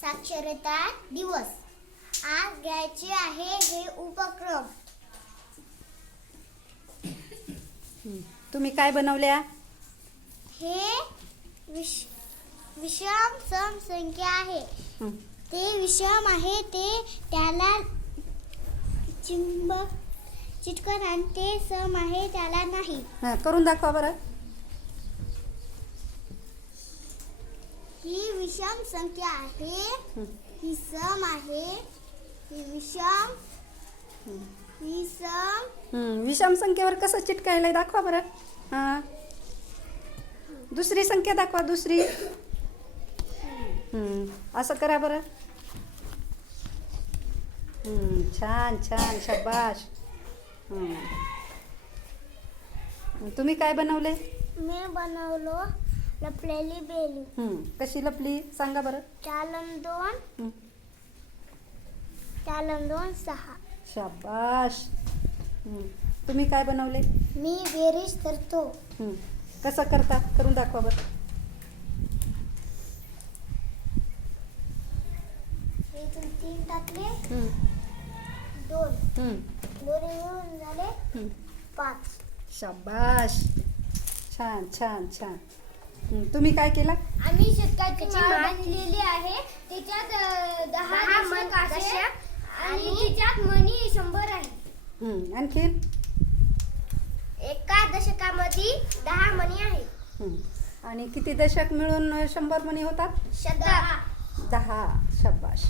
साक्षरता दिवस. आज घ्यायचे आहे हे उपक्रम. तुम्ही काय बनवल्या? हे विष विषम सम संख्या आहे. ते विषम आहे ते त्याला चिंब चिटकत आणि ते सम आहे त्याला नाही. हां करून दाखवा बरं ही विषम संख्या आहे हं. सम आहे ही विषम हं. सम. विषम संख्येवर कसं चिटकायला दाखवा बरं हां दुसरी संख्या दाखवा दुसरी हं. असं करा बरं. छान छान शाबाश हं. तुम्ही काय बनवले मी बनवलो लपलेली बेली हं. कशी लपली? सांगा बरं. चालम दोन. हं. चालम दोन सहा. शाबाश. हं. तुम्ही काय बनवले? मी बेरीज करतो. हं. कसं करता? करून दाखवा बरं. इथून तीन टाकले. दोन. मिळून झाले. पाच. शाबाश. छान छान छान. तुम्ही काय केलं? आम्ही शतकाची माळ बांधलेली आहे. त्याच्यात दहा दशक आहे. आणि त्याच्यात मणी शंभर आहे. हं. आणखीन? एका दशकामध्ये दहा मणी आहे. हं. आणि किती दशक मिळून शंभर मणी होतात? दहा. दहा शाबाश